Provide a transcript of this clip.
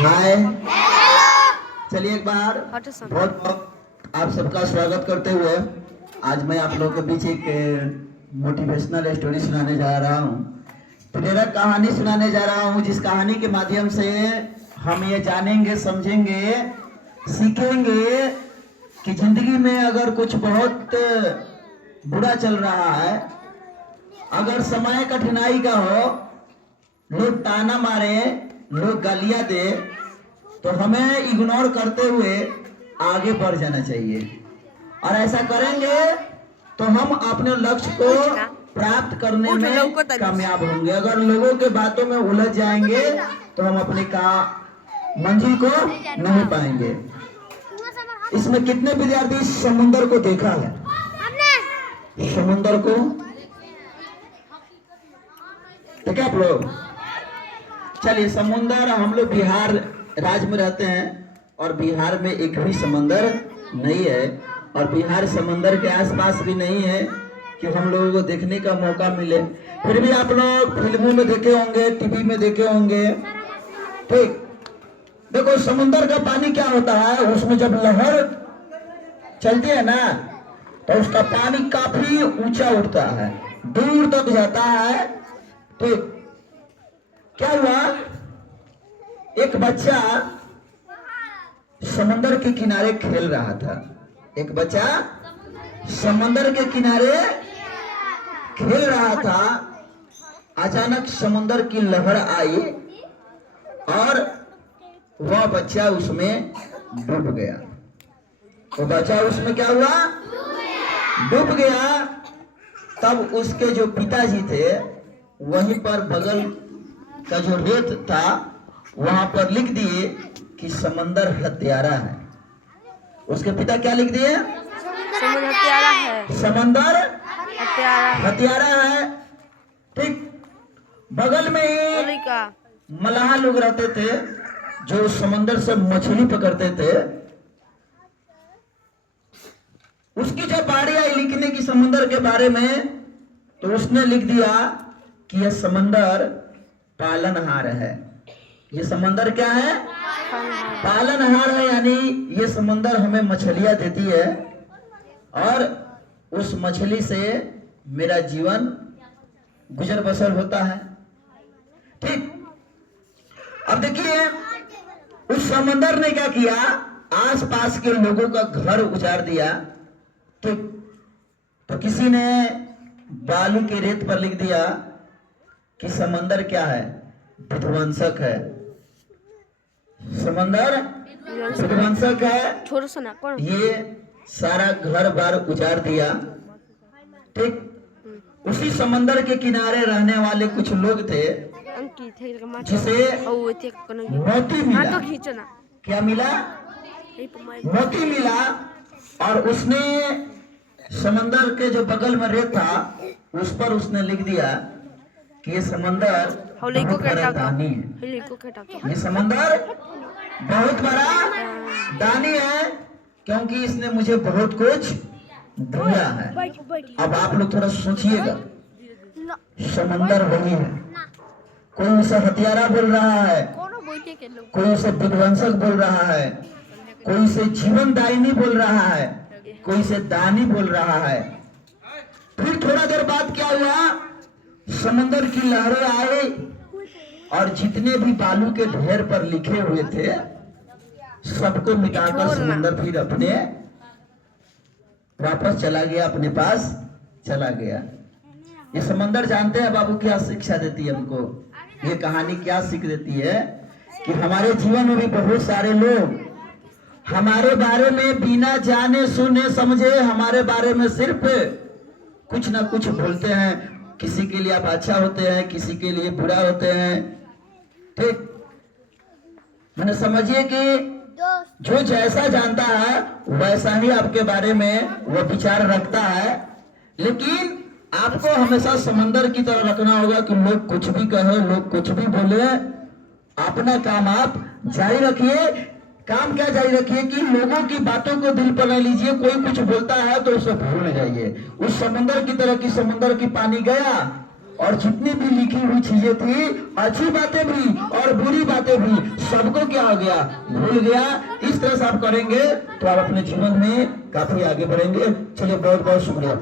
हाय, चलिए एक बार बहुत बहुत आप सबका स्वागत करते हुए आज मैं आप लोगों के बीच एक मोटिवेशनल स्टोरी सुनाने जा रहा हूँ। प्रेरक कहानी सुनाने जा रहा हूँ, जिस कहानी के माध्यम से हम ये जानेंगे, समझेंगे, सीखेंगे कि जिंदगी में अगर कुछ बहुत बुरा चल रहा है, अगर समय कठिनाई का हो, लोग ताना मारे, लोग गालियां दे, तो हमें इग्नोर करते हुए आगे बढ़ जाना चाहिए। और ऐसा करेंगे तो हम अपने लक्ष्य को प्राप्त करने में कामयाब होंगे। अगर लोगों के बातों में उलझ जाएंगे तो हम अपने मंजिल को नहीं पाएंगे। इसमें कितने विद्यार्थी समुद्र को देखा है? समुद्र को देखा आप लोग? चलिए, समुंदर, हम लोग बिहार राज्य में रहते हैं और बिहार में एक भी समंदर नहीं है और बिहार समंदर के आसपास भी नहीं है कि हम लोगों को देखने का मौका मिले। फिर भी आप लोग फिल्मों में देखे होंगे, टीवी में देखे होंगे। ठीक, देखो समुंदर का पानी क्या होता है, उसमें जब लहर चलती है ना तो उसका पानी काफी ऊंचा उठता है, दूर तक जाता है। ठीक, क्या हुआ, एक बच्चा समंदर के किनारे खेल रहा था। एक बच्चा समंदर के किनारे खेल रहा था। अचानक समंदर की लहर आई और वह बच्चा उसमें डूब गया। वो बच्चा उसमें क्या हुआ? डूब गया। तब उसके जो पिताजी थे वहीं पर बगल का जो रेत था वहां पर लिख दिए कि समंदर हत्यारा है। उसके पिता क्या लिख दिए? समंदर हत्यारा है। समंदर हत्यारा है। ठीक, बगल में ही मलाह लोग रहते थे जो समंदर से मछली पकड़ते थे। उसकी जब बारी आई लिखने की समंदर के बारे में तो उसने लिख दिया कि यह समंदर पालनहार है। ये समंदर क्या है? पालनहार है, यानी ये समंदर हमें मछलियां देती है और उस मछली से मेरा जीवन गुजर बसर होता है। ठीक, अब देखिए उस समंदर ने क्या किया, आसपास के लोगों का घर उजाड़ दिया। ठीक, तो किसी ने बालू के रेत पर लिख दिया कि समंदर क्या है? विध्वंसक है। समंदर विध्वंसक है। ये सारा घर बार उजाड़ दिया। ठीक, उसी समंदर के किनारे रहने वाले कुछ लोग थे जिसे मोती मिला। क्या मिला? मोती मिला। और उसने समंदर के जो बगल में रेत था उस पर उसने लिख दिया कि ये समंदर बहुत बड़ा दानी है। ये समंदर बहुत बड़ा दानी है क्योंकि इसने मुझे बहुत कुछ दिया है। अब आप लोग थोड़ा सोचिएगा, समंदर वही है। कोई उसे हत्यारा बोल रहा है, कोई उसे विध्वंसक बोल रहा है, कोई उसे जीवन दायिनी बोल रहा है, कोई उसे दानी बोल रहा है। फिर थोड़ा देर बाद क्या हुआ, समंदर की लहरें आई और जितने भी बालू के ढेर पर लिखे हुए थे सबको मिटाकर समंदर फिर अपने वापस चला गया, अपने पास चला गया। ये समंदर जानते हैं बाबू क्या शिक्षा देती है हमको? ये कहानी क्या सीख देती है कि हमारे जीवन में भी बहुत सारे लोग हमारे बारे में बिना जाने सुने समझे हमारे बारे में सिर्फ कुछ ना कुछ बोलते हैं। किसी के लिए आप अच्छा होते हैं, किसी के लिए बुरा होते हैं। ठीक, मैंने समझिए कि जो जैसा जानता है वैसा ही आपके बारे में वो विचार रखता है। लेकिन आपको हमेशा समंदर की तरह रखना होगा कि लोग कुछ भी कहे, लोग कुछ भी बोले, अपना काम आप जारी रखिए। काम क्या जारी रखिए कि लोगों की बातों को दिल पर न लीजिए। कोई कुछ बोलता है तो उसे भूल जाइए। उस समंदर की तरह की समंदर की पानी गया और जितनी भी लिखी हुई चीजें थी, अच्छी बातें भी और बुरी बातें भी, सबको क्या हो गया, भूल गया। इस तरह से आप करेंगे तो आप अपने जीवन में काफी आगे बढ़ेंगे। चलिए, बहुत बहुत शुक्रिया।